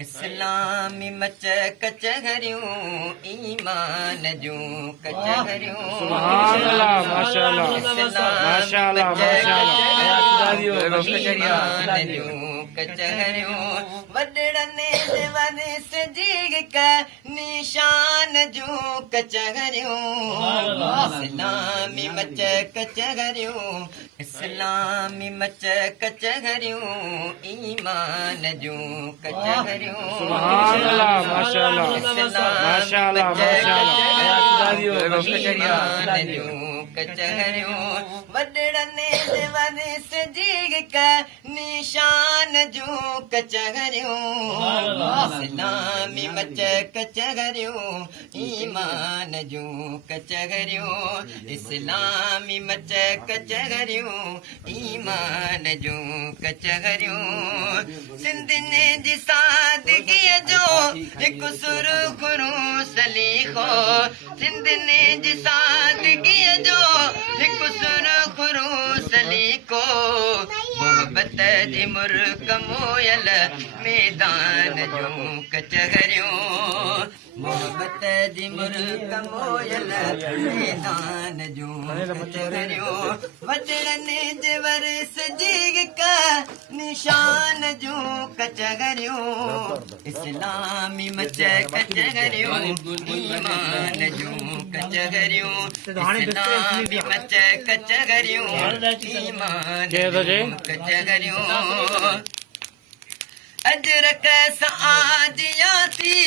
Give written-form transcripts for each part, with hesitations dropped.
इस्लामी मच कचहरियूं ईमान जूं कचहरियूं सुभानअल्लाह माशाअल्लाह माशाअल्लाह माशाअल्लाह ईमान जूं कचहरियूं वॾड़नि जे वरिस जी का निशान जूं कचहरियूं इस्लामी मच कचहरियूं इस्लामी मच कचहरियूं ईमान जूं कचहरियूं सुभानअल्लाह माशाअल्लाह माशाअल्लाह माशाअल्लाह कचहरियूं वॾड़नि जे वरिस जी का निशान जूं कचहरियूं इस्लामी मच कचहरियूं ईमान जूं कचहरियूं इस्लामी मच कचहरियूं ईमान जूं कचहरियूं सिंधियुनि जी सादगीअ जो हिकु सुरखुरू सलीखो सिंधियुनि जी सादगीअ जो हिकु सुरखुरू सलीको मोहबत जी मुर्क मोयल मैदान जूं कचहरियूं मोहबत जी मुर्क मोयल मैदान जूं कचहरियूं वॾड़नि जे वरिस जी का निशान जूं कचहरियूं इस्लामी मच कचहरियूं ईमान जूं कचहरियूं इस्लामी मच कचहरियूं ईमान जूं कचहरियूं अजरक साजिया थी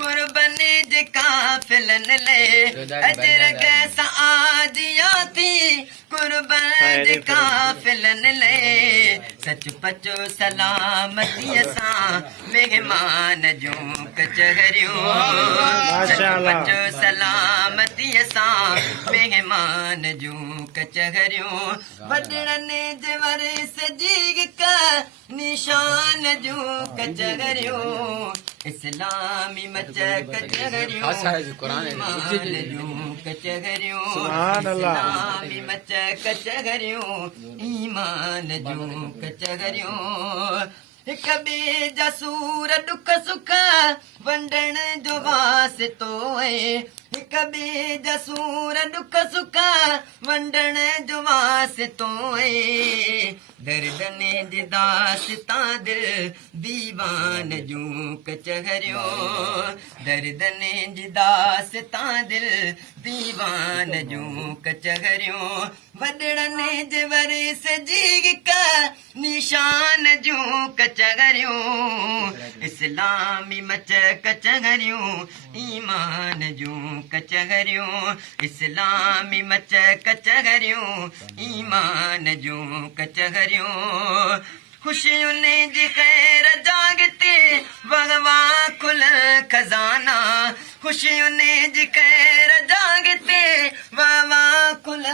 कुर्बनी जे काफ़िलनि ले अजरक साजिया थी कुर्बन जे काफ़िलनि ले सच पचो सलामतीअ सां मेहमान जूं कचहरियूं सच पचो सलामतीअ सां मेहमान जूं कचहरियूं वॾड़नि जे वरिस जी का निशान जूं कचहरियूं इस्लामी मच कचहरियूं ईमान जूं कचहरियूं इस्लामी मच कचहरियूं ईमान जूं कचहरियूं हिक ॿिए जा सूर ॾुख सुख वंडण जो वासितो आहे हिक ॿिए जा सूर ॾुख सुख वंडण जो वासितो आहे दर्दनि जी दास्तां दिल दीवान जूं कचहरियूं दर्दनि जी दास्तां दिल दीवान जूं कचहरियूं वॾड़नि जे वरिस जी का निशान जूं कचहरियूं इस्लामी मच कचहरियूं ईमान जूं कचहरियूं इस्लामी मच कचहरियूं ईमान जूं कचहरियूं खुशियुनि जी ख़ैर जाॻते वगवा खुल खज़ाना खुशियुनि जी ख़ैर जाॻते वगवा खुल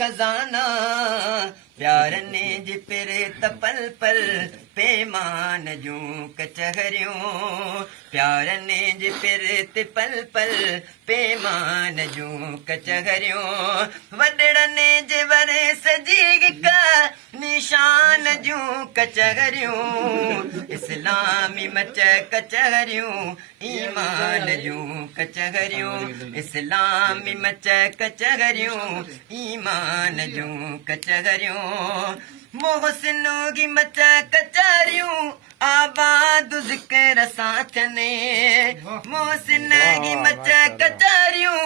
खज़ाना प्यारनि जी पिरत पल पल पैमान जूं कचहरियूं प्यारनि जी पिरत पल पल पैमान जूं कचहरियूं वॾड़नि जे वरिस जी का निशान जूं कचहरियूं इस्लामी मच कचहरियूं ईमान जूं कचहरियूं इस्लामी मच कचहरियूं ईमान जूं कचहरियूं मोहसिनो की मच कचहरियूं आबाद ज़िक्र सां थियनि मोहसिन की मच कचहरियूं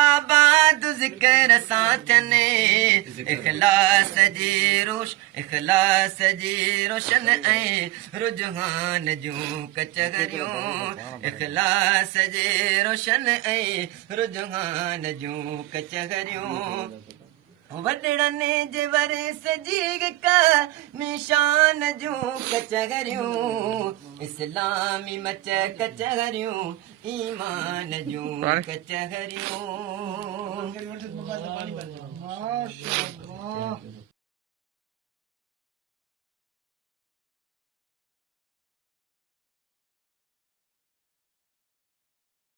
आबाद ज़िक्र सां थियनि इख़लास जी रोशन ऐं रुझान जूं कचहरियूं इख़लास जी रोशन ऐं रुझान जूं कचहरियूं वॾड़नि जे वरिस जी का निशान जूं कचहरियूं इस्लामी मच कचहरियूं ईमान जूं कचहरियूं